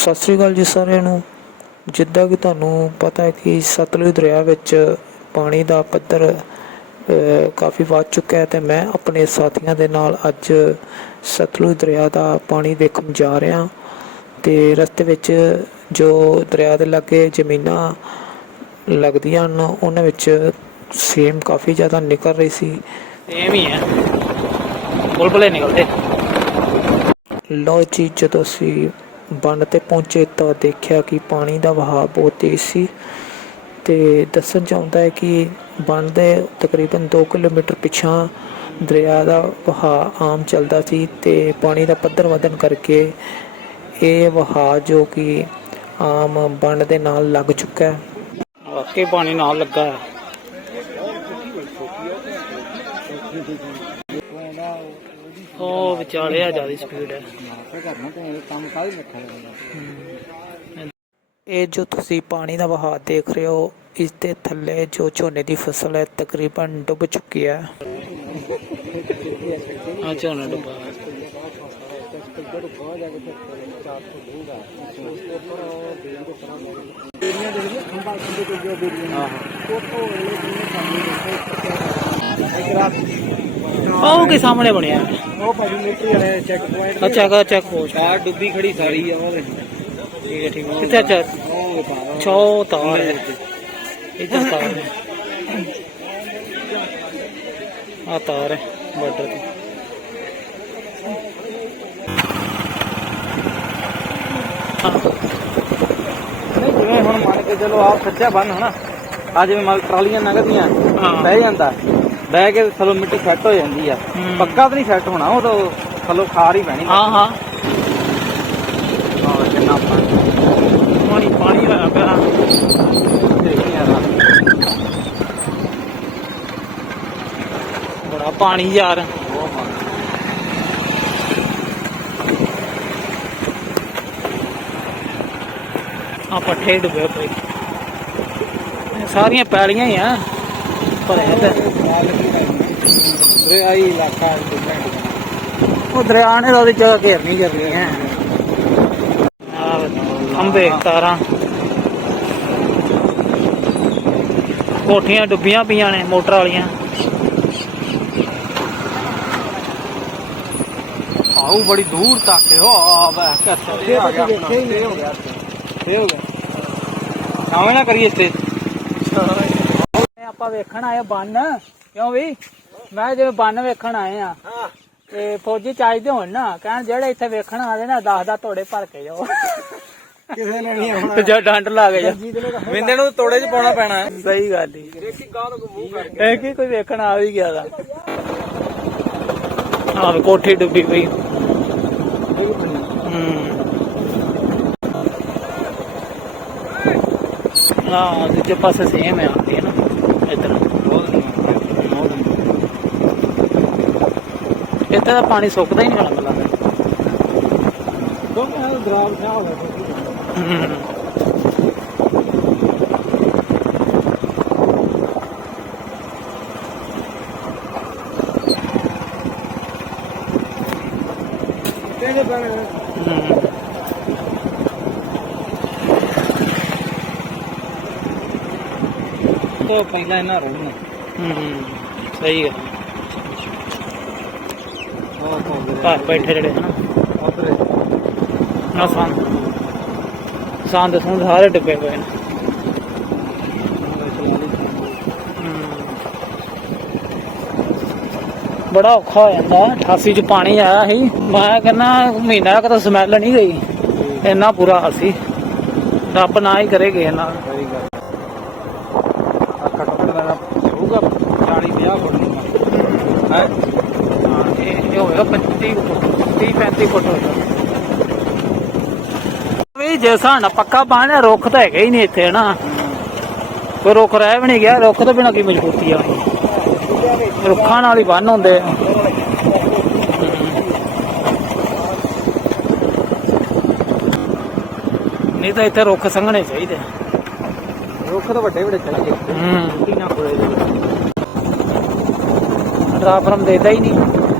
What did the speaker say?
ਸਤਿ ਸ੍ਰੀ ਅਕਾਲ ਜੀ ਸਾਰਿਆਂ ਨੂੰ। ਜਿੱਦਾਂ ਕਿ ਤੁਹਾਨੂੰ ਪਤਾ ਹੈ ਕਿ ਸਤਲੁਜ ਦਰਿਆ ਵਿੱਚ ਪਾਣੀ ਦਾ ਪੱਧਰ ਕਾਫੀ ਵੱਧ ਚੁੱਕਾ ਹੈ ਤੇ ਮੈਂ ਆਪਣੇ ਸਾਥੀਆਂ ਦੇ ਨਾਲ ਅੱਜ ਸਤਲੁਜ ਦਰਿਆ ਦਾ ਪਾਣੀ ਵੇਖਣ ਜਾ ਰਿਹਾ ਤੇ ਰਸਤੇ ਵਿੱਚ ਜੋ ਦਰਿਆ ਦੇ ਲਾਗੇ ਜ਼ਮੀਨਾਂ ਲੱਗਦੀਆਂ ਹਨ ਉਹਨਾਂ ਵਿੱਚ ਸੇਮ ਕਾਫੀ ਜ਼ਿਆਦਾ ਨਿਕਲ ਰਹੀ ਸੀ। ਸੇਮ ਹੀ ਹੈ। ਬੁਲਬੁਲੇ ਨਿਕਲਦੇ। ਲੋ ਜੀ ਜਦੋਂ ਅਸੀਂ ਬੰਨ ਤੇ ਪਹੁੰਚੇ ਤਾਂ ਦੇਖਿਆ ਕਿ ਪਾਣੀ ਦਾ ਵਹਾਅ ਬਹੁਤ ਤੇਜ਼ ਸੀ ਤੇ ਦੱਸਣ ਚਾਹੁੰਦਾ ਹੈ ਕਿ ਬੰਨ ਦੇ ਤਕਰੀਬਨ 2 ਕਿਲੋਮੀਟਰ ਪਿਛਾਂ ਦਰਿਆ ਦਾ ਵਹਾਅ ਆਮ ਚੱਲਦਾ ਸੀ ਤੇ ਪਾਣੀ ਦਾ ਪੱਧਰ ਵਧਣ ਕਰਕੇ ਇਹ ਵਹਾਅ ਜੋ ਕਿ ਆਮ ਬੰਨ ਦੇ ਨਾਲ ਲੱਗ ਚੁੱਕਾ ਹੈ। ਵਾਕਈ ਪਾਣੀ ਨਾਲ ਲੱਗਾ ਹੈ। ਉਹ ਵਿਚਾਲੇ ਆ ਜ਼ਿਆਦਾ ਸਪੀਡ ਹੈ ਇਹ ਜੋ ਤੁਸੀਂ ਪਾਣੀ ਦਾ ਵਹਾਅ ਦੇਖ ਰਹੇ ਹੋ ਇਸ ਦੇ ਥੱਲੇ ਜੋ ਝੋਨੇ ਦੀ ਫਸਲ ਹੈ ਤਕਰੀਬਨ ਡੁੱਬ ਚੁੱਕੀ ਹੈ। ਆ ਝੋਨਾ ਡੁੱਬਾ ਉਹ ਕੇ ਸਾਹਮਣੇ ਬਣਿਆ। ਉਹ ਭਾਜੀ ਮਿਲਟਰੀ ਵਾਲੇ ਚੈੱਕ ਪੁਆਇੰਟ ਅੱਛਾ ਕਾ ਚੈੱਕ ਪੋਸਟ ਕਾਰ ਡੁੱਬੀ ਖੜੀ ਸਾਰੀ ਆ ਉਹ ਠੀਕ ਹੈ ਠੀਕ ਹੈ। ਕਿੱਥੇ ਅੱਛਾ? ਪਾ ਛੋ ਤਾਰ ਹੈ। ਇੱਧਰ ਤਾਰ ਹੈ। ਆ ਤਾਰ ਹੈ ਬਾਰਡਰ ਤੇ। ਨਹੀਂ ਜਿਵੇਂ ਹੁਣ ਮੰਨ ਕੇ ਚਲੋ ਆਪ ਸੱਚਾ ਬੰਨ ਹਨਾ ਆ ਜਿਵੇਂ ਮਲ ਟਰਾਲੀਆਂ ਲੰਘਦੀਆਂ। ਬਹਿ ਜਾਂਦਾ। ਬਹਿ ਕੇ ਥੱਲੋਂ ਮਿੱਟੀ ਸੈੱਟ ਹੋ ਜਾਂਦੀ ਆ। ਹੂੰ। ਪੱਕਾ ਤਾਂ ਨਹੀਂ ਸੈੱਟ ਹੋਣਾ ਉਹ ਤਾਂ ਥੱਲੋਂ ਖਾਰ ਹੀ ਪੈਣੀ। ਹਾਂ ਹਾਂ। ਹਾਂ ਕਿੰਨਾ ਪਾਣੀ ਪਾਣੀ ਪਾਣੀ ਹੋਇਆ ਪਿਆ ਦੇਖੀ ਯਾਰ ਬੜਾ ਪਾਣੀ ਯਾਰ। ਉਹ ਪਾਣੀ। ਆ ਪੱਠੇ ਡੁੱਬੇ ਪਏ। ਇਹ ਸਾਰੀਆਂ ਪੈਲੀਆਂ ਹੀ ਆ। ਪਰ ਇਹ ਤਾਂ ਰੇ ਆਈ ਇਲਾਕਾ ਡਿਪੈਂਡ ਉਹ ਦਰਿਆ ਨੇ ਤਾਂ ਉਹਦੀ ਜਗ੍ਹਾ ਘੇਰਨੀ ਕਰਨੀ ਹੈ। ਆ ਖੰਭੇ ਤਾਰਾਂ। ਕੋਠੀਆਂ ਡੁੱਬੀਆਂ ਪਈਆਂ ਨੇ ਮੋਟਰ ਵਾਲੀਆਂ। ਆਉ ਬੜੀ ਦੂਰ ਤੱਕ ਹੋ। ਆ ਵੇ ਕਿੱਥੇ ਆ ਗਿਆ ਆਪਣਾ। ਤੇ ਹੋ ਗਿਆ ਤੇ ਹੋ ਗਿਆ। ਆਵੇਂ ਨਾ ਕਰੀਏ ਇੱਥੇ। ਆਪਾਂ ਵੇਖਣ ਆਏ ਬੰਨ। ਕਿਉਂ ਵੀ? ਮੈਂ ਜਿਵੇਂ ਬੰਨ ਵੇਖਣ ਆਏ ਆ। ਤੇ ਫੌਜੀ ਚਾਹੀਦੇ ਹੋਣ ਨਾ। ਕਹਿਣ ਜਿਹੜੇ ਇੱਥੇ ਵੇਖਣ ਆਦੇ ਨਾ 10 ਦਾ ਤੋੜੇ ਭਰ ਕੇ ਜਾਓ। ਕਿਸੇ ਨੇ ਨਹੀਂ ਆਉਣਾ। ਜਾਂ ਡੰਡ ਲਾ ਕੇ ਜਾ ਵਿੰਦੇ ਨੂੰ ਤੋੜੇ 'ਚ ਪਾਉਣਾ ਪੈਣਾ। ਸਹੀ ਗੱਲ ਹੀ ਦੇਖੀ ਗਾਹ ਨੂੰ ਮੂੰਹ ਕਰਕੇ। ਇਹ ਕੀ ਕੋਈ ਵੇਖਣ ਆ ਵੀ ਗਿਆ ਦਾ ਆਹ ਕੋਠੀ ਡੁੱਬੀ ਪਈ। ਹੂੰ। ਦੂਜੇ ਪਾਸੇ ਸੇਮ ਹੈ ਆਉਂਦੀ ਹੈ ਨਾ। ਇਧਰ ਇੱਥੇ ਦਾ ਪਾਣੀ ਸੁੱਕਦਾ ਹੀ ਨਹੀਂ ਹੋਣਾ ਮਲਾ ਦੋਵੇਂ ਦਰਾਬ ਥਾ ਹੋ ਗਿਆ ਤੇਰੇ ਬਣ ਤੋਂ ਪਹਿਲਾਂ ਇਹਨਾਂ ਰੋਣਾ ਹੂੰ। ਸਹੀ ਹੈ ਘਰ ਬੈਠੇ ਜਿਹੜੇ ਹਨ। ਉਧਰੇ ਨਾ ਸੰਦ। ਸੰਦ ਸੰਦ ਸਾਰੇ ਡੁੱਬੇ ਪਏ ਨੇ। ਬੜਾ ਔਖਾ ਹੋ ਜਾਂਦਾ। 88 ਚ ਪਾਣੀ ਆਇਆ ਸੀ। ਮੈਂ ਕਹਿੰਦਾ ਮਹੀਨਾ ਕਦਾ ਸਮੈਲ ਨਹੀਂ ਗਈ। ਇੰਨਾ ਬੁਰਾ ਹਾਲ ਸੀ। ਰੱਬ ਨਾ ਹੀ ਕਰੇ ਕਿਸੇ ਨਾਲ ਸਹੀ ਗੱਲ ਘੱਟੋ ਘੱਟ ਦਾ ਹੋਊਗਾ 40 50 ਫੁੱਟ ਹੈ। ਹਾਂ, ਇਹ ਇਹ ਹੋਏਗਾ 25 30 35 ਫੁੱਟ ਹੋਏਗਾ ਵੀ ਜੇ ਸਾਡਾ ਪੱਕਾ ਬਾਣ ਹੈ ਰੁੱਖ ਤਾਂ ਹੈਗਾ ਹੀ ਨਹੀਂ ਇੱਥੇ ਨਾ ਕੋਈ ਰੁੱਖ ਰਹਿ ਵੀ ਨਹੀਂ ਗਿਆ ਰੁੱਖ ਤੋਂ ਬਿਨਾਂ ਕੀ ਮਜ਼ਬੂਤੀ ਆ। ਰੁੱਖਾਂ ਨਾਲ ਹੀ ਬੰਨ ਹੁੰਦੇ ਆ। ਨਹੀਂ ਤਾਂ ਇੱਥੇ ਰੁੱਖ ਸੰਘਣੇ ਚਾਹੀਦੇ ਰੁੱਖ ਤਾਂ ਵੱਡੇ ਵੱਡੇ ਚਾਹੀਦੇ ਹੂੰ। ਨਾ ਕੋਲੇ ਦੇ ਡਰਾਫਰਮ ਦੇਦਾ ਹੀ ਨਹੀਂ।